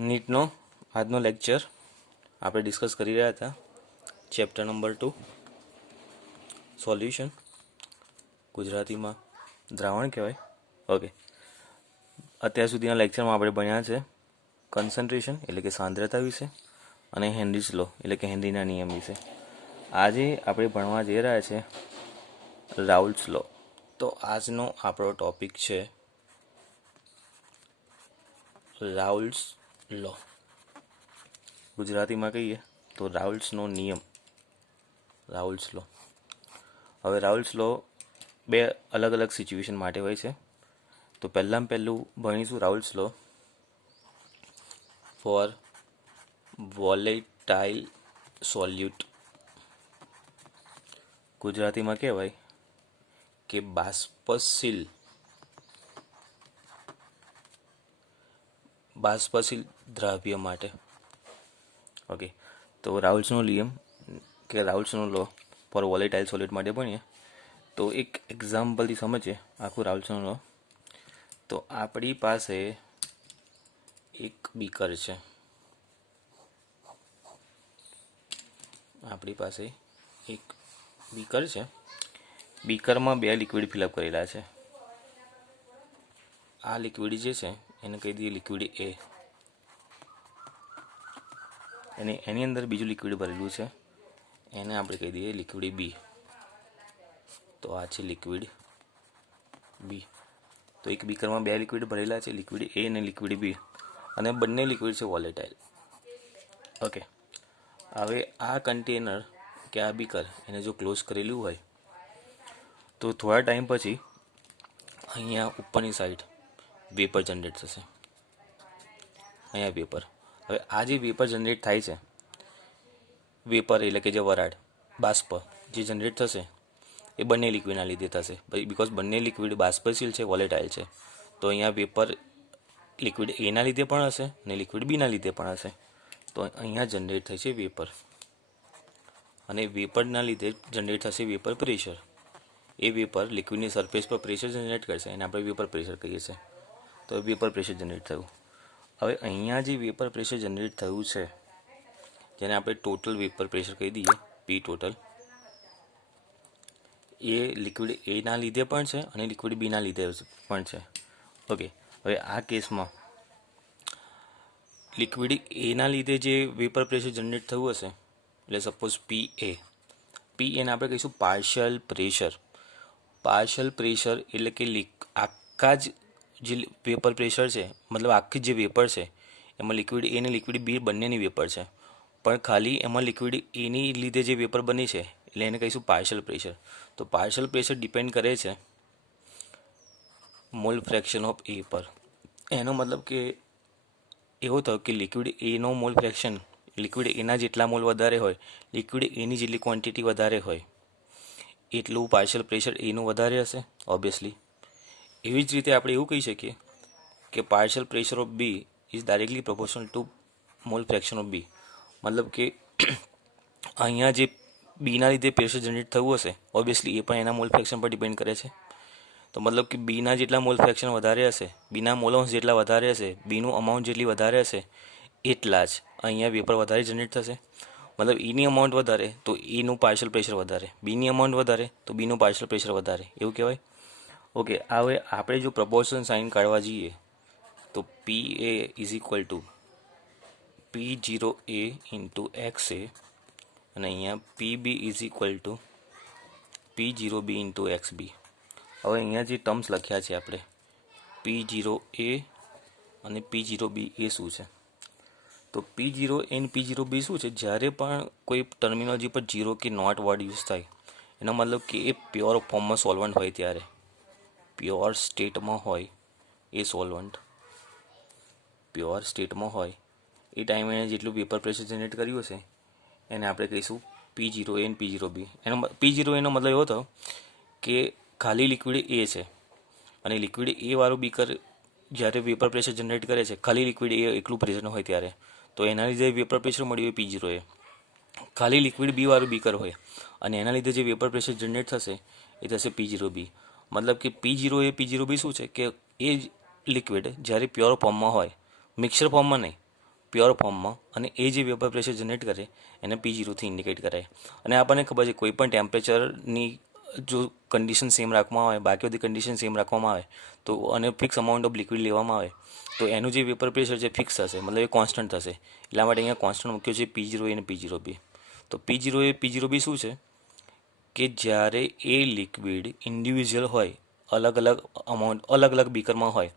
નીટનો આજનો લેક્ચર આપણે ડિસ્કસ કરી રહ્યા હતા ચેપ્ટર નંબર 2 સોલ્યુશન, ગુજરાતીમાં દ્રાવણ કહેવાય. ઓકે, અત્યાર સુધીના લેક્ચરમાં આપણે ભણ્યા છે કન્સન્ટ્રેશન એટલે કે સાંદ્રતા વિશે અને હેનરીઝ લો એટલે કે હેનરીના નિયમ વિશે. આજે આપણે ભણવા જઈ રહ્યા છે રાઉલ્ટ્સ લો. તો આજનો આપણો ટોપિક છે રાઉલ્ટ્સ લો. ગુજરાતીમાં કહીએ તો રાઉલ્ટ્સનો નિયમ, રાઉલ્ટ્સ લો. હવે રાઉલ્ટ્સ લો બે અલગ અલગ સિચ્યુએશન માટે હોય છે. તો પહેલું ભણીશું રાઉલ્ટ્સ લો ફોર વોલેટાઇલ સોલ્યુટ. ગુજરાતીમાં કહેવાય કે બાષ્પશીલ દ્રાવ્ય માટે. ઓકે, તો રાઉલ્ટ્સનો નિયમ કે રાઉલ્ટ્સનો લો ફોર વોલેટાઇલ સોલિડ માટે ભણીએ તો એક એક્ઝામ્પલથી સમજીએ આખું રાઉલ્ટ્સનો લો. તો આપણી પાસે એક બીકર છે, બીકરમાં બે લિક્વિડ ફિલઅપ કરેલા છે. આ લિક્વિડ જે છે એને કહી દઈએ લિક્વિડ એ, અને એની અંદર બીજું લિક્વિડ ભરેલું છે એને આપણે કહી દઈએ લિક્વિડ બી. તો આ છે લિક્વિડ બી. તો એક બીકરમાં બે લિક્વિડ ભરેલા છે, લિક્વિડ એ અને લિક્વિડ બી, અને બંને લિક્વિડ છે વોલેટાઇલ. ઓકે, હવે આ કન્ટેનર કે આ બીકર એને જો ક્લોઝ કરેલું હોય તો થોડા ટાઈમ પછી અહીંયા ઉપરની સાઈડ વેપર જનરેટ થશે. અહીંયા વેપર. હવે આ જે વેપર જનરેટ થાય છે, વેપર એટલે કે જે વરાળ, બાષ્પ જે જનરેટ થશે એ બંને લિક્વિડના લીધે થશે. બિકોઝ બંને લિક્વિડ બાષ્પશીલ છે, વોલેટાઇલ છે. તો અહીંયા વેપર લિક્વિડ એના લીધે પણ હશે અને લિક્વિડ બીના લીધે પણ હશે. તો અહીંયા જનરેટ થાય છે વેપર, અને વેપરના લીધે જનરેટ થશે વેપર પ્રેશર. એ વેપર લિક્વિડની સરફેસ પર પ્રેશર જનરેટ કરશે અને આપણે વેપર પ્રેશર કહીએ છીએ. તો વેપર પ્રેશર જનરેટ થયું. હવે અહીંયા જે વેપર પ્રેશર જનરેટ થયું છે જેને આપણે ટોટલ વેપર પ્રેશર કહી દઈએ, પી ટોટલ, એ લિક્વિડ એના લીધે પણ છે અને લિક્વિડ બીના લીધે પણ છે. ઓકે, હવે આ કેસમાં લિક્વિડ એના લીધે જે વેપર પ્રેશર જનરેટ થયું હશે, એટલે સપોઝ પી એને આપણે કહીશું પાર્શિયલ પ્રેશર. પાર્શિયલ પ્રેશર એટલે કે આખા જ જે વેપર પ્રેશર છે, મતલબ આખી જે વેપર છે એમાં લિક્વિડ એ અને લિક્વિડ બી બંનેની વેપર છે, પણ ખાલી એમાં લિક્વિડ એની લીધે જે વેપર બની છે એટલે એને કહીશું પાર્શિયલ પ્રેશર. તો પાર્શિયલ પ્રેશર ડિપેન્ડ કરે છે મોલ ફ્રેક્શન ઓફ એ પર. એનો મતલબ કે એવો થયો કે લિક્વિડ એનો મોલ ફ્રેક્શન, લિક્વિડ એના જેટલા મોલ વધારે હોય, લિક્વિડ એની જેટલી ક્વોન્ટિટી વધારે હોય એટલું પાર્શિયલ પ્રેશર એનું વધારે હશે ઓબ્વિયસલી. એવી જ રીતે આપણે એવું કહી શકીએ કે partial pressure of B is directly proportional to mole fraction of B. મતલબ કે અહીંયા જે બીના લીધે પ્રેશર જનરેટ થયું હશે ઓબ્વિયસલી એ પણ એના મોલ ફ્રેક્શન પર ડિપેન્ડ કરે છે. તો મતલબ કે બીના જેટલા મોલ ફ્રેક્શન વધારે હશે, બીના મોલ્સ જેટલા વધારે હશે, બીનું અમાઉન્ટ જેટલી વધારે હશે એટલા જ અહીંયા વેપર વધારે જનરેટ થશે. મતલબ એની અમાઉન્ટ વધારે તો એનું પાર્શિયલ પ્રેશર વધારે, બીની અમાઉન્ટ વધારે તો બીનું પાર્શિયલ પ્રેશર વધારે, એવું કહેવાય. ઓકે, હવે આપણે જો પ્રપોર્શન સાઇન કાઢવા જઈએ તો P A is equal to P0A into XA, અને અહીંયા PB is equal to P0B into XB. હવે અહીંયા જે ટર્મ્સ લખ્યા છે આપણે P0A અને P0B એ શું છે? તો P0A અને P0B શું છે? જ્યારે પણ કોઈ ટર્મિનોલોજી પર 0 કે નોટ વર્ડ યુઝ થાય એનો મતલબ કે એ પ્યોર ફોર્મમાં સોલ્વન્ટ હોય, ત્યારે પ્યોર સ્ટેટમાં હોય એ સોલ્વન્ટ, પ્યોર સ્ટેટમાં હોય એ ટાઈમે એને જેટલું વેપર પ્રેશર જનરેટ કર્યું હશે એને આપણે કહીશું P0A અને P0B. P0A નો મતલબ એવો થયો કે ખાલી લિક્વિડ એ છે અને લિક્વિડ એ વાળું બીકર જ્યારે વેપર પ્રેશર જનરેટ કરે છે, ખાલી લિક્વિડ એ એકલું પ્રેશર હોય ત્યારે, તો એના લીધે વેપર પ્રેશર મળ્યું હોય P0A. ખાલી લિક્વિડ બી વાળું બીકર હોય અને એના લીધે જે વેપર પ્રેશર જનરેટ થશે એ થશે P0B. મતલબ કે P0A P0B શું છે કે એ લિક્વિડ જ્યારે પ્યોર ફોર્મમાં હોય, મિક્સર ફોર્મમાં નહીં, પ્યોર ફોર્મમાં, અને એ જે વેપર પ્રેશર જનરેટ કરે એને P0થી ઇન્ડિકેટ કરાય. અને આપણને ખબર છે કોઈ પણ ટેમ્પરેચરની જો કન્ડિશન સેમ રાખવામાં આવે, બાકી બધી કન્ડિશન સેમ રાખવામાં આવે તો, અને ફિક્સ અમાઉન્ટ ઓફ લિક્વિડ લેવામાં આવે તો એનું જે વેપર પ્રેશર છે ફિક્સ થશે, મતલબ એ કોન્સ્ટન્ટ થશે. એટલા માટે અહીંયા કોન્સ્ટન્ટ મૂક્યો છે P0A અને P0B. તો P0A P0B શું છે કે જ્યારે એ લિક્વિડ ઇન્ડિવિજ્યુઅલ હોય, અલગ અલગ અમાઉન્ટ, અલગ અલગ બીકરમાં હોય,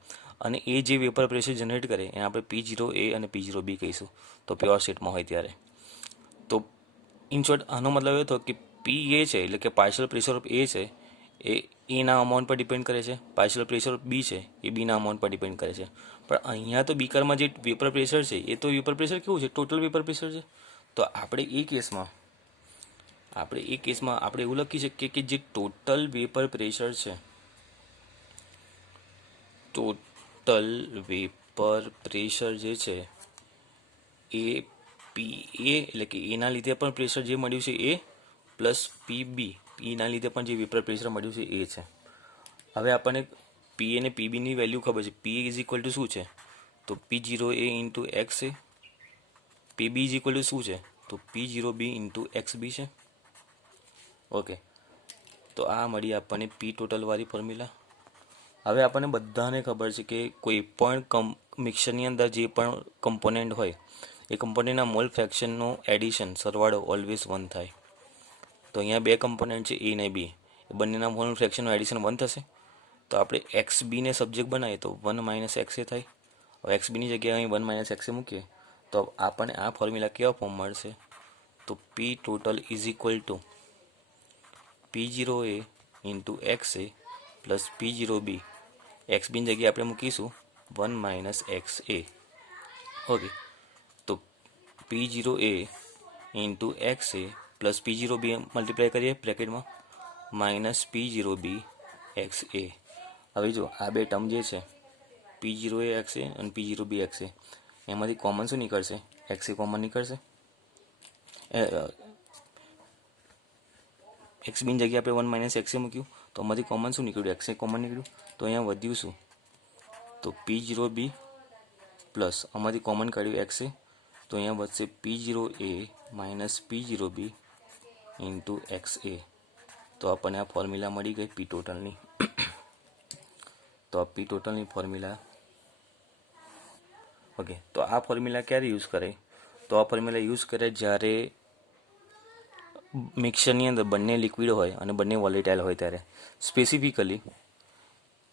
અને એ જે વેપર પ્રેશર જનરેટ કરે એને આપણે P0A અને P0B કહીશું, તો પ્યોર સ્ટેટમાં હોય ત્યારે. તો ઇન શોર્ટ આનો મતલબ એ થયો કે P એ છે એટલે કે પાર્શિયલ પ્રેશર ઓફ એ છે એ એના અમાઉન્ટ પર ડિપેન્ડ કરે છે, પાર્શિયલ પ્રેશર ઓફ બી છે એ બીના અમાઉન્ટ પર ડિપેન્ડ કરે છે. પણ અહીંયા તો બીકરમાં જે વેપર પ્રેશર છે એ તો વેપર પ્રેશર કેવું છે, ટોટલ વેપર પ્રેશર છે. તો આપણે એ કેસમાં આપણે એવું લખી શકીએ કે જે ટોટલ વેપર પ્રેશર છે, ટોટલ વેપર પ્રેશર જે છે એ PA એટલે કે એના લીધે પણ પ્રેશર જે મળ્યું છે એ, પ્લસ PB, પીના લીધે પણ જે વેપર પ્રેશર મળ્યું છે એ છે. હવે આપણને PA અને PBની વેલ્યુ ખબર છે. PA ઇઝ ઇક્વલ ટુ શું છે તો P0A into XA. PB is equal two શું છે તો P0B ઇન્ટુ XB છે. ઓકે, તો આ મળી આપણને P ટોટલ વાળી ફોર્મ્યુલા. હવે આપણને બધાને ખબર છે કે કોઈ પણ મિક્સરની અંદર જે પણ કમ્પોનન્ટ હોય એ કમ્પોનન્ટના મોલ ફ્રેક્શનનું એડિશન, સરવાળો ઓલવેઝ 1 થાય. તો અહીંયા બે કમ્પોનન્ટ છે A અને B, એ બંનેના મોલ ફ્રેક્શનનું એડિશન 1 થશે. તો આપણે XBને સબ્જેક્ટ બનાવીએ તો 1 - XA થાય. હવે XBની જગ્યાએ અહીં 1 - XA મૂકીએ તો આપણને આ ફોર્મ્યુલા કેવા ફોર્મ મળશે તો P total is equal to P0A into XA plus P0B. XBની જગ્યાએ આપણે મૂકીશું 1 - XA. ઓકે, તો P0A into XA plus P0B multiply કરીએ બ્રેકેટમાં માઇનસ P0B XA. હવે જો આ બે ટર્મ જે છે P0A XA અને P0B XA, એમાંથી કોમન શું નીકળશે, XA કોમન નીકળશે. XBની જગ્યાએ આપણે 1 - XA મૂક્યું તો આમાંથી કોમન શું નીકળ્યું, XA કોમન નીકળ્યું. તો અહીંયા વધ્યું શું તો P0B પ્લસ આમાંથી કોમન કાઢ્યું XA, તો અહીંયા વધશે P0A minus P0B into XA. તો આપણને આ ફોર્મ્યુલા મળી ગઈ P ટોટલની. તો આ P ટોટલની ફોર્મ્યુલા. ઓકે, તો આ ફોર્મ્યુલા ક્યારે યુઝ કરે તો આ ફોર્મ્યુલા યુઝ કરે જ્યારે મિક્સરની અંદર બંને લિક્વિડ હોય અને બંને વોલેટાઇલ હોય ત્યારે. સ્પેસિફિકલી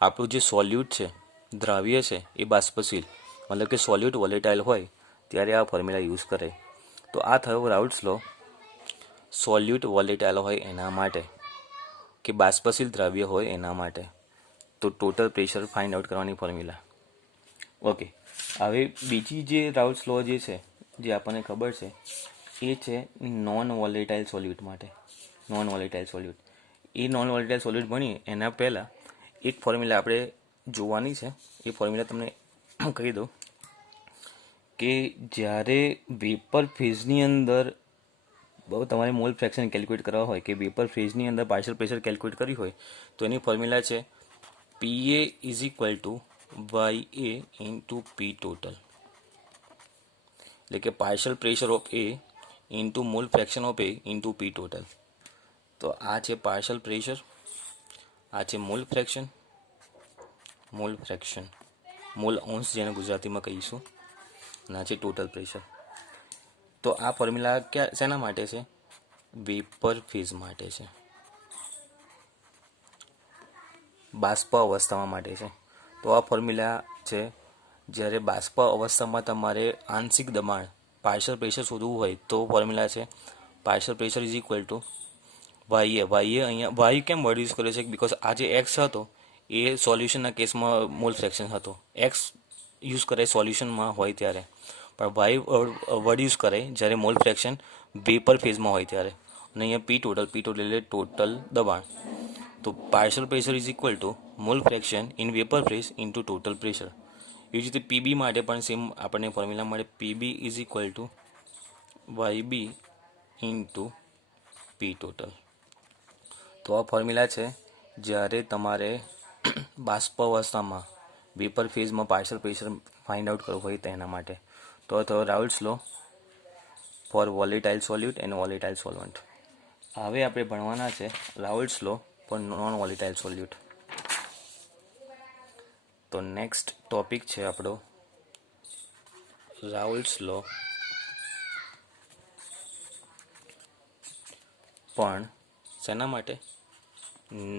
આપણું જે સોલ્યુટ છે, દ્રાવ્ય છે, એ બાષ્પશીલ, મતલબ કે સોલ્યુટ વોલેટાઇલ હોય ત્યારે આ ફોર્મ્યુલા યુઝ કરે. તો આ થયો રાઉલ્ટ્સ લો સોલ્યુટ વોલેટાઇલ હોય એના માટે, કે બાષ્પશીલ દ્રાવ્ય હોય એના માટે. તો ટોટલ પ્રેશર ફાઇન્ડ આઉટ કરવાની ફોર્મ્યુલા. ઓકે, હવે બીજી જે રાઉલ્ટ્સ લો જે છે જે આપણને ખબર છે એ છે નોન વોલેટાઇલ સોલ્યુટ માટે. નોન વોલેટાઇલ સોલ્યુટ, એ નોન વોલેટાઇલ સોલ્યુટ ભણીએ એના પહેલાં એક ફોર્મ્યુલા આપણે જોવાની છે. એ ફોર્મ્યુલા તમને કહી દઉં કે જ્યારે વેપર ફેઝની અંદર તમારે મોલ ફ્રેક્શન કેલ્ક્યુલેટ કરવા હોય, કે વેપર ફેઝની અંદર પાર્શિયલ પ્રેશર કેલ્ક્યુલેટ કરવી હોય તો એની ફોર્મ્યુલા છે PA is equal two YA into P total, એટલે કે partial pressure of A into mall fraction of A into P total. તો આ છે પાર્શિયલ પ્રેશર, આ છે મોલ ફ્રેક્શન, મોલ અંશ જેને ગુજરાતીમાં કહીશું, અને આ છે ટોટલ પ્રેશર. તો આ ફોર્મ્યુલા શેના માટે છે, વેપર ફેઝ માટે છે, બાષ્પ અવસ્થામાં માટે છે. તો આ ફોર્મ્યુલા છે જ્યારે બાષ્પ અવસ્થામાં તમારે આંશિક દબાણ પાર્શિયલ પ્રેશર શોધવું હોય તો ફોર્મ્યુલા છે partial pressure is equal two YA. અહીંયા Y કેમ વર્ડ યુઝ કરે છે, બિકોઝ આ જે X હતો એ સોલ્યુશનના કેસમાં મોલ ફ્રેક્શન હતો. X યુઝ કરે સોલ્યુશનમાં હોય ત્યારે, પણ Y વર્ડ યુઝ કરે જ્યારે મોલ ફ્રેક્શન વેપર ફેઝમાં હોય ત્યારે. અને અહીંયા P ટોટલ એટલે ટોટલ દબાણ. તો partial pressure is equal to mole fraction in vapour phase into total pressure. એવી જ રીતે PB માટે પણ સેમ આપણને ફોર્મ્યુલા મળે, PB is equal two YB into P total. તો આ ફોર્મ્યુલા છે જ્યારે તમારે બાષ્પ અવસ્થામાં વેપર ફેઝમાં પાર્શિયલ પ્રેશર ફાઇન્ડ આઉટ કરવું હોય તેના માટે. તો થયો Raoult's law for volatile solute and volatile solvent. હવે આપણે ભણવાના છે Raoult's law for non volatile solute. તો નેક્સ્ટ ટોપિક છે આપણો રાઉલ્સ લો પણ શેના માટે?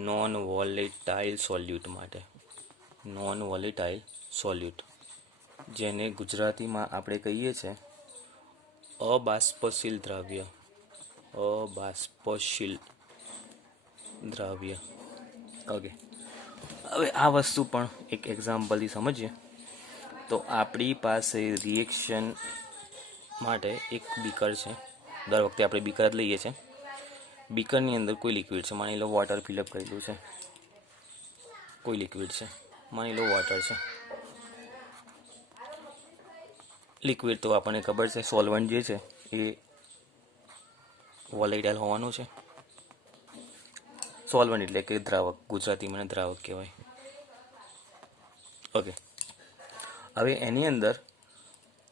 નોન વોલેટાઇલ સોલ્યુટ માટે. નોન વોલેટાઇલ સોલ્યુટ, જેને ગુજરાતીમાં આપણે કહીએ છીએ અબાષ્પશીલ દ્રવ્ય. અબાષ્પશીલ દ્રવ્ય. ઓકે, હવે આ વસ્તુ પણ એક એક્ઝામ્પલથી સમજીએ. તો આપણી પાસે રિએક્શન માટે એક બીકર છે. દર વખતે આપણે બીકર જ લઈએ છીએ. બીકરની અંદર કોઈ લિક્વિડ છે, માની લો વોટર ફિલઅપ કરેલું છે. કોઈ લિક્વિડ છે, માની લો વોટર છે. લિક્વિડ તો આપણને ખબર છે, સોલ્વન્ટ જે છે એ વોલેટાઇલ હોવાનું છે. સોલ્વન્ટ એટલે કે દ્રાવક, ગુજરાતીમાં દ્રાવક કહેવાય. ઓકે, હવે એની અંદર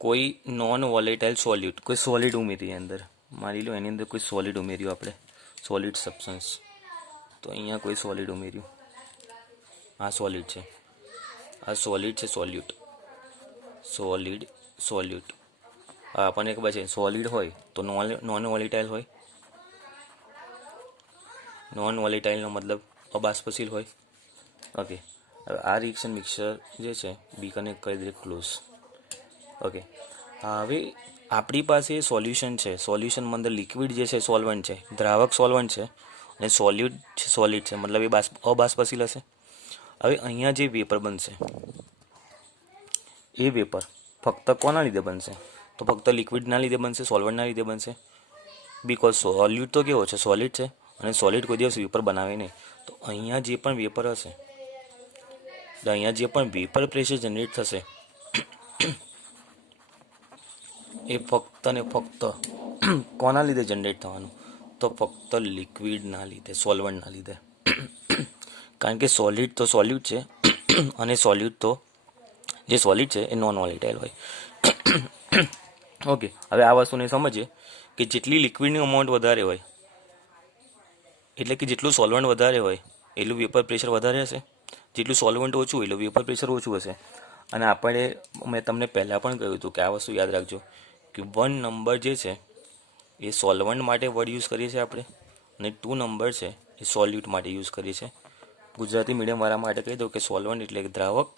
કોઈ નોન વોલેટાઇલ સોલ્યુટ, કોઈ સોલિડ ઉમેરીએ અંદર. માની લો એની અંદર કોઈ સોલિડ ઉમેર્યું આપણે, સોલિડ સબસ્ટન્સ. તો અહીંયા કોઈ સોલિડ ઉમેર્યું. આ સોલિડ છે, આ સોલિડ છે, સોલ્યુટ. સોલ્યુટ આપણને ખબર છે સોલિડ હોય તો નોન વોલેટાઇલ હોય. નોન વોલેટાઇલનો મતલબ અબાષ્પશીલ હોય. ઓકે, હવે આ રિએક્શન મિક્સર જે છે બીકરને કરી દે ક્લોઝ. ઓકે, હવે આપણી પાસે સોલ્યુશન છે. સોલ્યુશનમાં અંદર લિક્વિડ જે છે સોલ્વન્ટ છે, દ્રાવક સોલ્વન્ટ છે, અને સોલ્યુટ સોલિડ છે, મતલબ એ અબાષ્પશીલ હશે. હવે અહીંયા જે વેપર બનશે એ વેપર ફક્ત કોના લીધે બનશે? તો ફક્ત લિક્વિડના લીધે બનશે, સોલ્વન્ટના લીધે બનશે. બિકોઝ સોલ્યુટ તો કેવો છે? સોલિડ છે, અને સોલિડ કોઈ દિવસ વેપર બનાવે નહીં. તો અહીંયા જે પણ વેપર હશે, તો અહીંયા જે પણ વેપર પ્રેશર જનરેટ થશે એ ફક્ત ને ફક્ત કોના લીધે જનરેટ થવાનું? તો ફક્ત લિક્વિડના લીધે, સોલ્વન્ટના લીધે. કારણ કે સોલિડ તો સોલ્યુટ છે, અને સોલ્યુટ તો જે સોલિડ છે એ નોન વોલેટાઇલ હોય. ઓકે, હવે આ વસ્તુને સમજીએ કે જેટલી લિક્વિડની અમાઉન્ટ વધારે હોય, એટલે કે જેટલું સોલ્વન્ટ વધારે હોય એટલું વેપર પ્રેશર વધારે હશે. જેટલું સોલ્વન્ટ ઓછું એટલું વેપર પ્રેશર ઓછું હશે. અને મેં તમને પહેલાં પણ કહ્યું હતું કે આ વસ્તુ યાદ રાખજો કે 1 નંબર જે છે એ સોલ્વન્ટ માટે વર્ડ યુઝ કરીએ છીએ આપણે, અને 2 નંબર છે એ સોલ્યુટ માટે યુઝ કરીએ છીએ. ગુજરાતી મીડિયમવાળા માટે કહી દઉં કે સોલ્વન્ટ એટલે દ્રાવક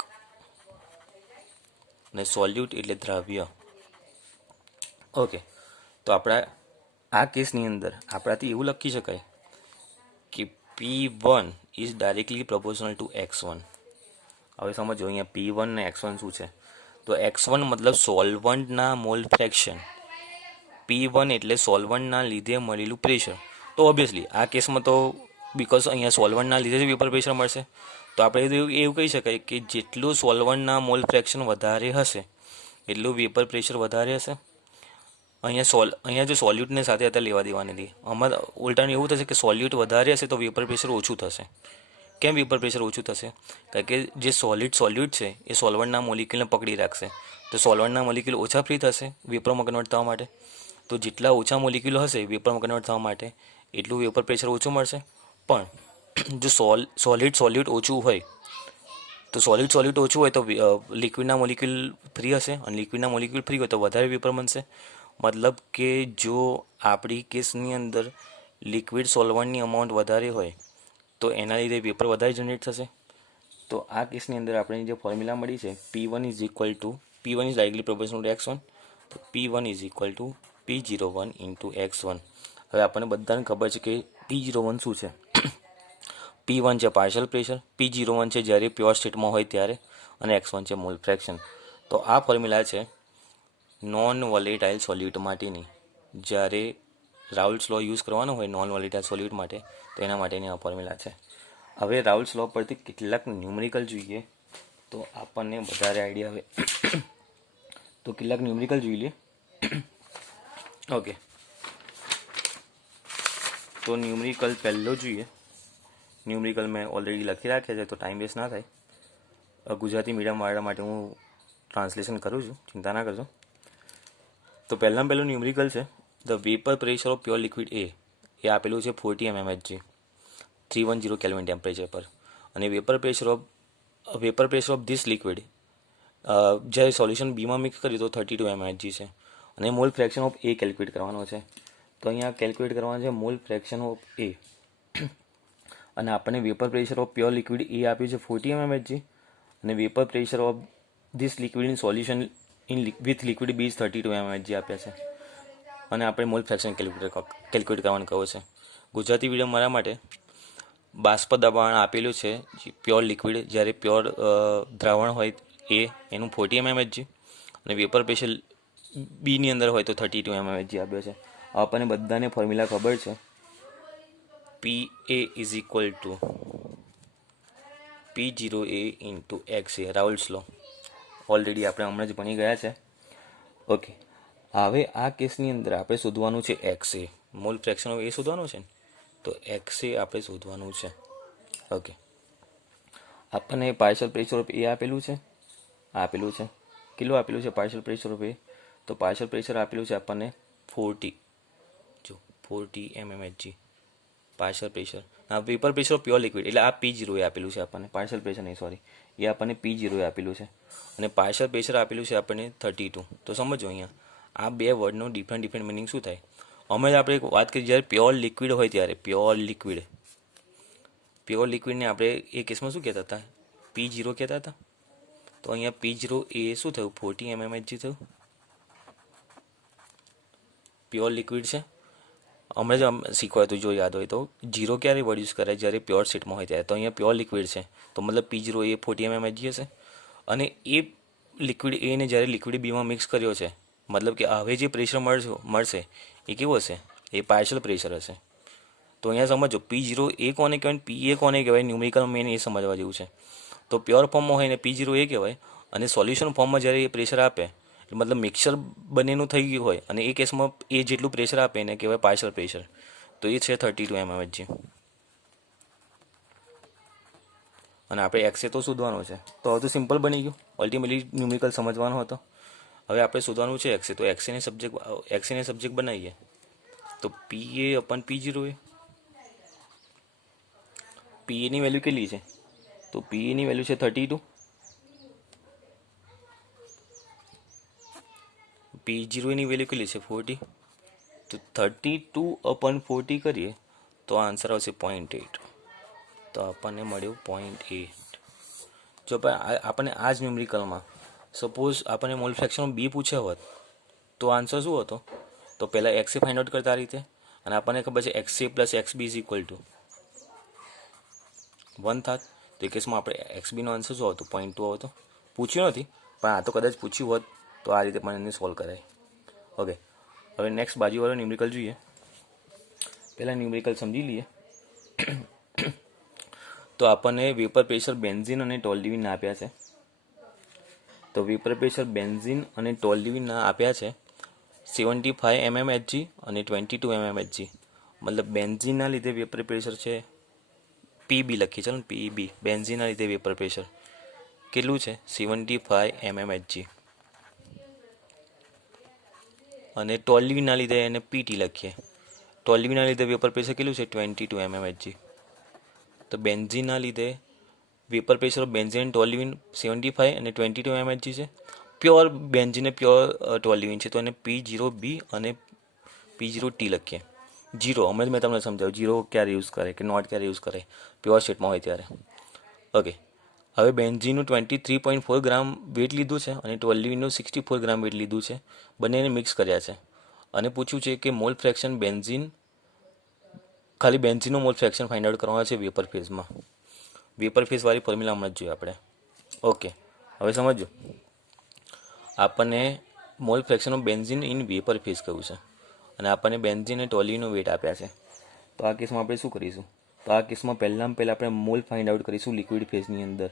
અને સોલ્યુટ એટલે દ્રાવ્ય. ઓકે, તો આપણા આ કેસની અંદર આપણાથી એવું લખી શકાય કે P1 is directly proportional two X1. હવે સમજો અહીંયા P1 ને X1 શું છે? તો X1 મતલબ સોલ્વન્ટના મોલ ફ્રેક્શન. P1 એટલે સોલ્વન્ટના લીધે મળેલું પ્રેશર. તો ઓબ્વિયસલી આ કેસમાં તો બિકોઝ અહીંયા સોલ્વન્ટના લીધે જ વેપર પ્રેશર મળશે. તો આપણે એવું કહી શકાય કે જેટલું સોલ્વન્ટના મોલ ફ્રેક્શન વધારે હશે એટલું વેપર પ્રેશર વધારે હશે. અહીંયા જો સોલ્યુટને સાથે અત્યારે લેવા દેવા નથી. આમાં ઉલટાનું એવું થશે કે સોલ્યુટ વધારે હશે તો વેપર પ્રેશર ઓછું થશે. કેમ વેપર પ્રેશર ઓછું થશે? કારણ કે જે સોલ્યુટ છે એ સોલ્વન્ટના મોલિક્યુલને પકડી રાખશે. તો સોલ્વન્ટના મોલિક્યુલ ઓછા ફ્રી થશે વેપરમાં કન્વર્ટ થવા માટે. તો જેટલા ઓછા મોલિક્યુલ હશે વેપરમાં કન્વર્ટ થવા માટે એટલું વેપર પ્રેશર ઓછું મળશે. પણ જો સોલ્યુટ ઓછું હોય તો સોલ્યુટ ઓછું હોય તો લિક્વિડના મોલિક્યુલ ફ્રી હશે, અને લિક્વિડના મોલિક્યુલ ફ્રી હોય તો વધારે વેપર બનશે. મતલબ કે જો આપણી કેસની અંદર લિક્વિડ સોલ્વન્ટની અમાઉન્ટ વધારે હોય તો એના લીધે વેપર વધારે જનરેટ થશે. તો આ કેસની અંદર આપણે જે ફોર્મ્યુલા મળી છે P1 is directly proportional two X1. તો P1 is equal two P01 into X1. હવે આપણને બધાને ખબર છે કે P01 શું છે? P1 છે પાર્શિયલ પ્રેશર, P01 છે જ્યારે પ્યોર સ્ટેટમાં હોય ત્યારે, અને X1 છે મોલ ફ્રેક્શન. તો આ ફોર્મ્યુલા છે નોન વોલેટાઇલ સોલ્યુટ માટેની. જ્યારે રાઉલ્સ લો યુઝ કરવાનો હોય નોન વોલેટાઇલ સોલ્યુટ માટે તો એના માટેની આ ફોર્મ્યુલા છે. હવે રાઉલ્સ લો પરથી કેટલાક ન્યુમેરિકલ જોઈએ તો આપણને વધારે આઈડિયા આવે. તો કેટલાક ન્યુમેરિકલ જોઈ લઈએ. ઓકે, તો ન્યુમેરિકલ પહેલો જોઈએ. ન્યુમેરિકલ મેં ઓલરેડી લખી રાખ્યા છે તો ટાઈમ વેસ્ટ ના થાય. ગુજરાતી મીડિયમવાળા માટે હું ટ્રાન્સલેશન કરું છું, ચિંતા ના કરજો. તો પહેલાં પહેલું ન્યુમેરિકલ છે the vapour pressure of pure liquid A આપેલું છે 40 mmHg 310 કેલ્વિન ટેમ્પરેચર પર. અને vapour pressure of this liquid જ્યારે સોલ્યુશન બીમાં મિક્સ કર્યું તો 32 mmHg છે. અને mole fraction of A calculate કરવાનો છે. તો અહીંયા કેલ્ક્યુલેટ કરવાનો છે મોલ ફ્રેક્શન ઓફ એ. અને આપણને vapour pressure of pure liquid A આપ્યું છે 40 mmHg અને vapour pressure of this liquid in solution with liquid B 32 mmHg આપ્યા છે. અને આપણે મોલ ફ્રેક્શન કેલ્ક્યુલેટ કરવાનું કહ્યું છે. ગુજરાતી વિડીયો મારા માટે બાષ્પ દબાણ આપેલું છે પ્યોર લિક્વિડ જ્યારે પ્યોર દ્રાવણ હોય એનું 40 mmHg અને વેપર પ્રેશર બીની અંદર હોય તો 32 mmHg આપ્યો છે. આપણને બધાને ફોર્મ્યુલા ખબર છે. PA is equal to P0A into XA, Raoult's law. Already આપણે હમણાં જ ભણી ગયા છે. ઓકે, હવે આ કેસની અંદર આપણે શોધવાનું છે XA. મોલ ફ્રેક્શન ઓફ એ શોધવાનું છે ને, તો XA આપણે શોધવાનું છે. ઓકે, આપણને પાર્શિયલ પ્રેશર ઓફ એ આપેલું છે. કેટલું આપેલું છે પાર્શિયલ પ્રેશર ઓફ એ? તો પાર્શિયલ પ્રેશર આપેલું છે આપણને 40 mmHg partial pressure. Vapour pressure of pure liquid એટલે આ P0 એ આપેલું છે આપણને, પાર્શિયલ પ્રેશર નહીં, સોરી, એ આપણને P0 એ આપેલું છે. અને પાર્શિયલ પ્રેશર આપેલું છે આપણને 32. તો સમજો અહીંયા આ બે વર્ડનો ડિફરન્ટ મિનિંગ શું થાય. હમણાં આપણે એક વાત કરી, જ્યારે પ્યોર લિક્વિડ હોય ત્યારે પ્યોર લિક્વિડને આપણે એ કેસમાં શું કહેતા હતા? P0 કહેતા હતા. તો અહીંયા P0 એ શું થયું? 40 mmHg થયું. પ્યોર લિક્વિડ છે. હમણાં જ શીખવાય તો જો યાદ હોય તો 0 ક્યારે વર્ડ યુઝ કરાય? જ્યારે પ્યોર સ્ટેટમાં હોય ત્યારે. તો અહીંયા પ્યોર લિક્વિડ છે તો મતલબ P0 એ 40 mmHg હશે. અને એ લિક્વિડ એને જ્યારે લિક્વિડ બીમાં મિક્સ કર્યો છે, મતલબ કે હવે જે પ્રેશર મળશે એ કેવું હશે? એ પાર્શિયલ પ્રેશર હશે. તો અહીંયા સમજો P0 એ કોને કહેવાય, PA કોને કહેવાય? ન્યુમેરિકલ મેન એ સમજવા જેવું છે. તો પ્યોર ફોર્મમાં હોય ને P0 એ કહેવાય, અને સોલ્યુશન ફોર્મમાં જ્યારે એ પ્રેશર આપે મતલબ મિક્સર બંનેનું થઈ ગયું હોય અને એ કેસમાં એ જેટલું પ્રેશર આપે એને કહેવાય પાર્શિયલ પ્રેશર. તો એ છે 32 mmHg. અને આપણે XA તો શોધવાનો છે. તો હવે તો સિમ્પલ બની ગયું. અલ્ટિમેટલી ન્યુમેરિકલ સમજવાનો હતો. હવે આપણે શોધવાનું છે XA. તો XA ને સબ્જેક્ટ બનાવીએ તો PA અપન P0 એ. PA ની વેલ્યુ કેટલી છે? તો PA ની વેલ્યુ છે 32. P0 ની વેલ્યુ કેટલી છે? 40. તો 32 અપન 40 કરીએ તો આન્સર આવશે 0.8. તો આપણને મળ્યું 0.8. જો આપણને આ જ ન્યુમેરિકલમાં સપોઝ આપણને મોલ ફ્રેક્શન બી પૂછ્યા હોત તો આન્સર શું હતો? તો પહેલાં XA ફાઇન્ડ આઉટ કરતા આ રીતે, અને આપણને ખબર છે XA plus XB is equal two 1 થાત. તો એ કેસમાં આપણે XBનો આન્સર શું હતો? 0.2 હતો. પૂછ્યું નથી પણ આ તો કદાચ પૂછ્યું હોત તો આ રીતે પણ એને સોલ્વ કરાય. ઓકે, હવે નેક્સ્ટ બાજુવાળો ન્યુમેરિકલ જોઈએ. પહેલાં ન્યુમેરિકલ સમજી લઈએ. તો આપણને વેપર પ્રેશર બેન્ઝીન અને ટોલ્યુઇન આપ્યા છે. તો વેપર પ્રેશર બેન્ઝીન અને ટોલ્યુઇન આપ્યા છે 75 mmHg અને 22 mmHg. મતલબ બેન્ઝીનના લીધે વેપર પ્રેશર છે PB લખીએ, ચાલો PB. બેન્ઝીનના લીધે વેપર પ્રેશર કેટલું છે? 75 mmHg. અને ટોલ્યુઇનના લીધે એને PT લખીએ. ટોલ્યુઇનના લીધે વેપર પ્રેશર કેટલું છે? 22 mmHg. તો બેન્ઝીનના લીધે vapour pressure of benzene and toluene 75 અને 22 mmHg છે. પ્યોર બેન્ઝીન અને પ્યોર ટોલ્યુઇન છે તો એને P0B અને P0T લખીએ. 0 હમણાં જ મેં તમને સમજાવ્યું 0 ક્યારે યુઝ કરે કે નોટ ક્યારે યુઝ કરે પ્યોર સ્ટેટમાં હોય ત્યારે. ઓકે, હવે બેન્ઝીનનું 23.4 ગ્રામ વેટ લીધું છે અને ટોલ્યુઇનનું 64 ગ્રામ વેટ લીધું છે. બંનેને મિક્સ કર્યા છે અને પૂછ્યું છે કે મોલ ફ્રેક્શન ખાલી બેન્ઝીનનો મોલ ફ્રેક્શન ફાઇન્ડ આઉટ કરવાનો છે વેપર ફેઝમાં. વેપર ફેઝવાળી ફોર્મ્યુલા હમણાં જ જોઈએ આપણે. ઓકે, હવે સમજો આપણને mall fraction of benzene in vapour phase કહ્યું છે અને આપણને બેન્ઝીન અને ટોલ્યુઇનનો વેટ આપ્યા છે. તો આ કેસમાં આપણે શું કરીશું? તો આ કેસમાં પહેલાં આપણે મોલ ફાઇન્ડ આઉટ કરીશું લિક્વિડ ફેઝની અંદર.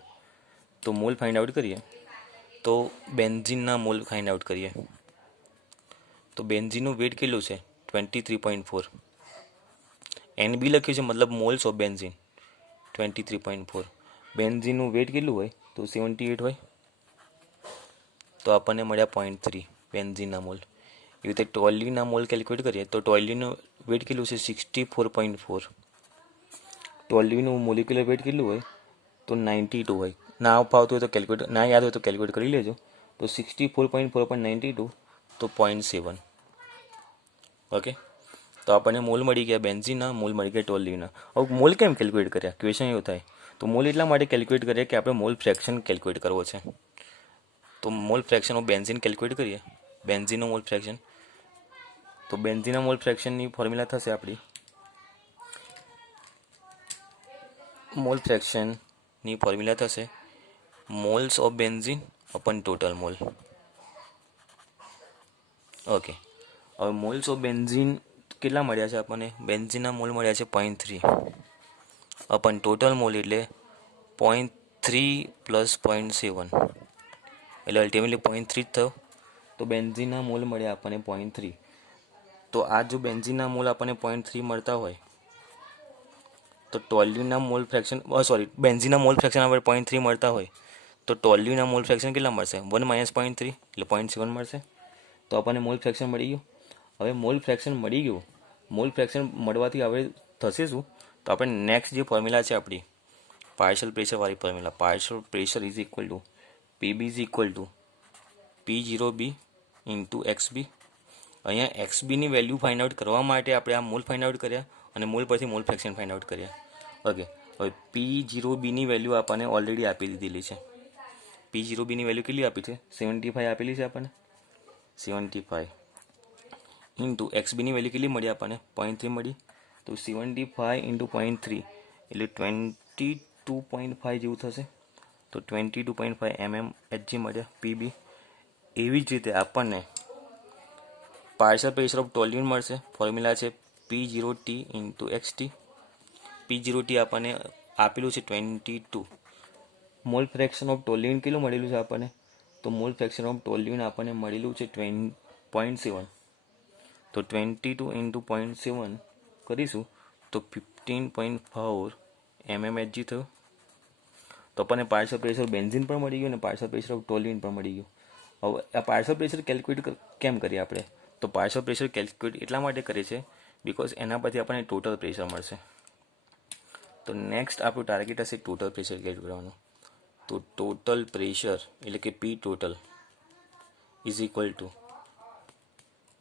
તો મોલ ફાઇન્ડ આઉટ કરીએ તો બેન્ઝીનના મોલ ફાઇન્ડ આઉટ કરીએ તો બેન્ઝીનનું વેટ કેટલું છે? 23.4. NB લખ્યું છે મતલબ મોલ્સ ઓફ બેન્ઝીન 23.4. બેન્ઝીનનું વેટ કેટલું હોય? તો 78 હોય. તો આપણને મળ્યા 0.3 બેન્ઝીનના મોલ. એવી રીતે ટોલ્યુના મોલ કેલ્ક્યુલેટ કરીએ તો ટોલ્યુનું વેટ કેટલું છે 64.4. ટોલ્યુનું મોલિક્યુલર વેટ કેટલું હોય તો 92 હોય. ના ફાવતું હોય તો કેલ્ક્યુલેટ, ના યાદ હોય તો કેલ્ક્યુલેટ કરી લેજો. તો 64.4/92 તો 0.7. ઓકે, તો આપણને મોલ મળી ગયા બેન્ઝીનના, મોલ મળી ગયા ટોલ્યુના. હવે મોલ કેમ કેલ્ક્યુલેટ કર્યા? ક્વેશ્ચન એવું થાય. તો મોલ એટલા માટે કેલ્ક્યુલેટ કરીએ કે આપણે મોલ ફ્રેક્શન કેલ્ક્યુલેટ કરવો છે. તો mall fraction of benzene calculate કરીએ. બેન્ઝીનનો મોલ ફ્રેક્શન, તો બેન્ઝીનના મોલ ફ્રેક્શનની ફોર્મ્યુલા થશે આપણી, મોલ ફ્રેક્શનની ફોર્મ્યુલા થશે moles of benzene upon total mole. Okay, હવે મોલ્સ ઓફ બેન્ઝીન કેટલા મળ્યા છે આપણને? બેન્ઝીનના મોલ મળ્યા છે 0.3 અપન ટોટલ મોલ એટલે 0.3 પ્લસ 0.7 એટલે અલ્ટિમેટલી 0.3 જ થયો. તો બેન્ઝીનના મોલ મળ્યા આપણને 0.3. તો આ જો બેન્ઝીનના મોલ આપણને 0.3 મળતા હોય તો ટોલ્યુના મોલ ફ્રેક્શન, બેન્ઝીનના મોલ ફ્રેક્શન આપણે 0.3 મળતા હોય તો ટોલ્યુના મોલ ફ્રેક્શન કેટલા મળશે? 1 - 0.3 એટલે 0.7 મળશે. તો આપણને મોલ ફ્રેક્શન મળી ગયું. હવે મોલ ફ્રેક્શન મળી ગયું, મોલ ફ્રેક્શન મળવાથી હવે થશે શું? તો આપણે નેક્સ્ટ જે ફોર્મ્યુલા છે આપણી પાર્શિયલ પ્રેશરવાળી formula, partial pressure is equal to PB is equal to P0B into XB. અહીંયા XBની વેલ્યુ ફાઇન્ડ આઉટ કરવા માટે આપણે આ મોલ ફાઇન્ડ આઉટ કર્યા અને મોલ પરથી મોલ ફ્રેક્શન ફાઇન્ડ આઉટ કર્યા. ઓકે, હવે P0Bની વેલ્યુ આપણને ઓલરેડી આપી દીધેલી છે. P0Bની વેલ્યુ કેટલી આપી છે? 75 આપેલી છે આપણને, 75 ઇન્ટુ XBની વેલ્યુ કેટલી મળી આપણને? 0.3 મળી. તો 75 ઇન્ટુ 0.3 એટલે 22.5 જેવું થશે. તો 22.5 mmHg મળ્યા PB. એવી જ રીતે આપણને પાર્શિયલ પ્રેશર ઓફ ટોલ્યુન મળશે. ફોર્મ્યુલા છે P0T ઇન્ટુ XT. P0T આપણને આપેલું છે 22. મોલ ફ્રેક્શન ઓફ ટોલ્યુન કેટલું મળેલું છે આપણને? તો મોલ ફ્રેક્શન ઓફ ટોલ્યુન આપણને મળેલું છે 0.7. તો 22 ઇન્ટુ 0.7 કરીશું તો 15.4 mmHg થયું. તો આપણને પાર્શિયલ પ્રેશર બેન્ઝીન પણ મળી ગયું અને પાર્શિયલ પ્રેશર ઓફ ટોલ્યુન પણ મળી ગયું. હવે આ પાર્શિયલ પ્રેશર કેલ્ક્યુલેટ કેમ કરીએ આપણે? તો પાર્શિયલ પ્રેશર કેલ્ક્યુલેટ એટલા માટે કરીએ છીએ બિકોઝ એના પરથી આપણને ટોટલ પ્રેશર મળશે. તો નેક્સ્ટ આપણું ટાર્ગેટ હશે ટોટલ પ્રેશર કેલ્ક્યુલેટ કરવાનું. તો ટોટલ પ્રેશર એટલે કે P total is equal two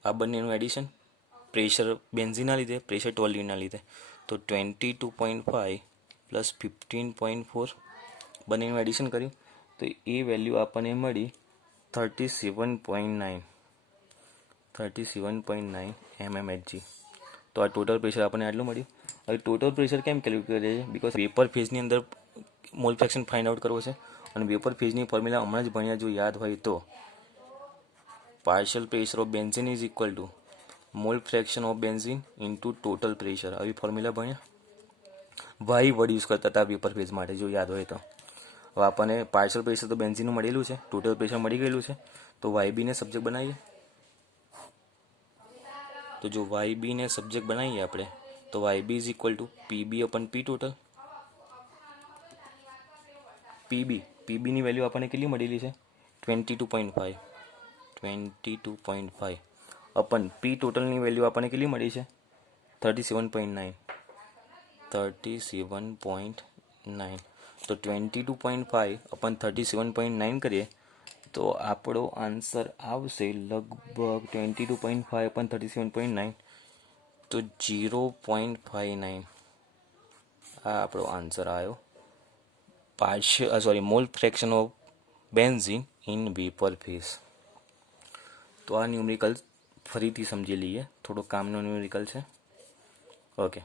આ બંનેનું એડિશન, પ્રેશર બેન્ઝીનના લીધે, પ્રેશર ટોલ્યુનના લીધે. તો 22.5 પ્લસ 15.4 બંનેનું એડિશન કર્યું તો એ વેલ્યુ આપણને મળી 37.9 mmHg. તો આ ટોટલ પ્રેશર આપણને આટલું મળ્યું. હવે ટોટલ પ્રેશર કેમ કેલ્ક્યુલેટ કરીએ? બિકોઝ વેપર ફેઝની અંદર મોલ ફ્રેક્શન ફાઇન્ડ આઉટ કરવો છે અને વેપર ફેઝની ફોર્મ્યુલા હમણાં જ ભણ્યા, જો યાદ હોય તો partial pressure of benzene is equal to mole fraction of benzene into total pressure. આવી ફોર્મ્યુલા ભણ્યા. વાય વર્ડ યુઝ કરતા હતા વેપર ફેઝ માટે, જો યાદ હોય તો. હવે આપણને પાર્શિયલ પ્રેશર તો બેન્ઝીનનું મળેલું છે, ટોટલ પ્રેશર મળી ગયેલું છે. તો YB ને સબ્જેક્ટ બનાવીએ. તો જો YB ને સબ્જેક્ટ બનાવીએ આપણે તો YB is equal to PB upon P total. PBની વેલ્યુ આપણને કેટલી મળેલી છે? 22.5 અપન P ટોટલની વેલ્યુ આપણને કેટલી મળી છે? 37.9. તો 22.5 અપન 37.9 કરીએ તો આપણો આન્સર આવશે લગભગ 22.5 અપન 37.9 તો 0.59. આ આપણો આન્સર આવ્યો. Mall fraction of benzene in vapour phase. તો આ ન્યુમેરિકલ ફરીથી સમજી લઈએ, થોડો કામનો ન્યુમેરિકલ છે. ઓકે,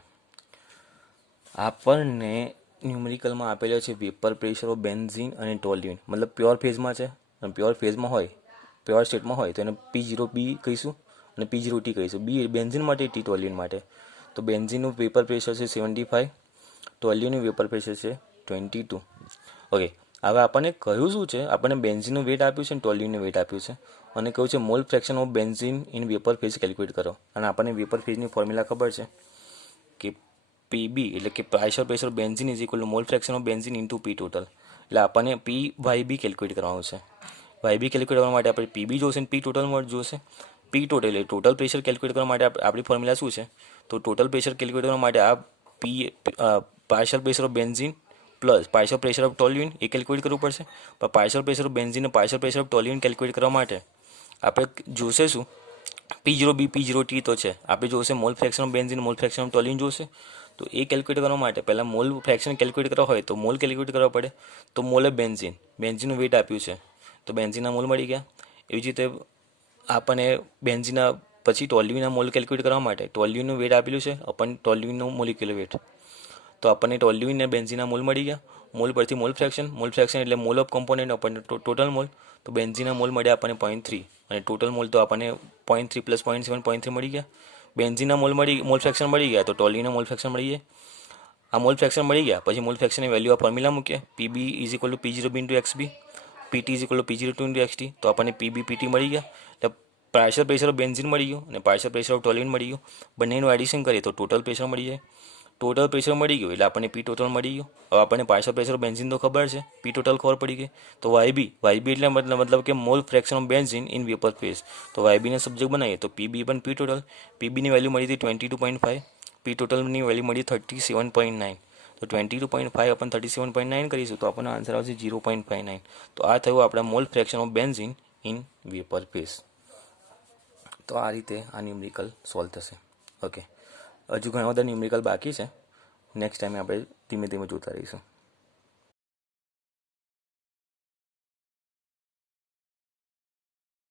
આપણને ન્યુમેરિકલમાં આપેલા છે વેપર પ્રેશર ઓફ બેન્ઝીન અને ટોલ્યુન, મતલબ પ્યોર ફેઝમાં છે અને પ્યોર ફેઝમાં હોય, પ્યોર સ્ટેટમાં હોય તો એને P0B કહીશું અને P0T કહીશું. બેન્ઝીન માટે, T ટોલ્યુન માટે. તો બેન્ઝીનનું વેપર પ્રેશર છે 75, ટોલ્યુનનું વેપર પ્રેશર છે 22. ઓકે, હવે આપણને કહ્યું શું છે? આપણને બેન્ઝીનનું વેટ આપ્યું છે અને ટોલ્યુનનું વેટ આપ્યું છે અને કહ્યું છે mall fraction of benzene in vapour phase calculate કરો. અને આપણને વેપર ફેઝની ફોર્મ્યુલા ખબર છે કે PB એટલે કે partial pressure of benzene is equal to mole fraction of benzene into P total. એટલે આપણને PYB કેલ્ક્યુલેટ કરવાનું છે. YB કેલ્ક્યુલેટ કરવા માટે આપણે PB જોશે અને P ટોટલ જોશે. પી ટોટલ એટલે ટોટલ પ્રેશર કેલ્ક્યુલેટ કરવા માટે આપણી ફોર્મ્યુલા શું છે? તો ટોટલ પ્રેશર કેલ્ક્યુલેટ કરવા માટે આ P partial pressure of benzene plus partial pressure of toluene એ કેલ્ક્યુલેટ કરવું પડશે. પણ પાર્શિયલ પ્રેશર ઓફ બેન્ઝીન અને partial pressure of toluene calculate કરવા માટે આપણે જોશે શું? P0B P0T તો છે, આપણે જોશે mall fraction of benzene mall fraction of toluene જોશે. તો એ કેલ્ક્યુલેટ કરવા માટે પહેલાં મોલ ફ્રેક્શન કેલ્ક્યુલેટ કરવા હોય તો મોલ કેલ્ક્યુલેટ કરવા પડે. તો મોલ ઓફ બેન્ઝીનનું વેટ આપ્યું છે તો બેન્ઝીનના મોલ મળી ગયા. એવી જ રીતે આપણને બેન્ઝીનના પછી ટોલ્યુઇનના મોલ કેલ્ક્યુલેટ કરવા માટે ટોલ્યુઇનનું વેટ આપેલું છે અપન ટોલ્યુઇનનું મોલિક્યુલર વેટ. તો આપણને ટોલ્યુઇન અને બેન્ઝીનના મોલ મળી ગયા. મોલ પરથી મોલ ફ્રેક્શન એટલે મોલ ઓફ કમ્પોનન્ટ આપણને ટોટલ મોલ. તો બેન્ઝીનના મોલ મળ્યા આપણને 0.3 અને ટોટલ મોલ તો આપણને 0.3 પ્લસ 0.7 0.3 મળી ગયા. બેન્ઝીનના મોલ ફ્રેક્શન મળી ગયા તો ટોલ્યુઇનના મોલ ફ્રેક્શન મળી ગયા. આ મોલ ફ્રેક્શન મળી ગયા પછી મોલ ફ્રેક્શનની વેલ્યુ આ ફોર્મ્યુલા મૂકીએ. PB is equal to P0B into XB, PT is equal two P02 into XT. તો આપણને પીબી પીટી મળી ગયા. એટલે પાર્શિયલ પ્રેશર ઓફ બેન્ઝીન મળી ગયું અને પાર્શિયલ પ્રેશર ઓફ ટોલ્યુઇન મળી ગયું. બંનેનું એડિશન કરીએ તો ટોટલ પ્રેશર મળી જાય. ટોટલ પ્રેશર મળી ગયું એટલે આપણને પી ટોટલ મળી ગયું. હવે આપણને પાર્શિયલ પ્રેશર ઓફ બેન્ઝીન તો ખબર છે, પી ટોટલ ખબર પડી ગઈ. તો વાયબી એટલે મતલબ કે mall fraction of benzene in vapour phase. તો વાયબીને સબ્જેક્ટ બનાવીએ તો પીબી પણ પી ટોટલ. પીબીની વેલ્યુ મળી હતી 22.5, પી ટોટલની વેલ્યુ મળી 37.9. તો 22.5 अपन 37.9 કરીશું તો આપણને આન્સર આવશે 0.59. તો આ થયું આપણા mall fraction of benzene in vapour phase. તો આ રીતે આ ન્યુમેરિકલ સોલ્વ થશે. ઓકે, હજુ ઘણા બધા ન્યુમેરિકલ બાકી છે. નેક્સ્ટ ટાઈમે આપણે ધીમે ધીમે જોતા રહીશું.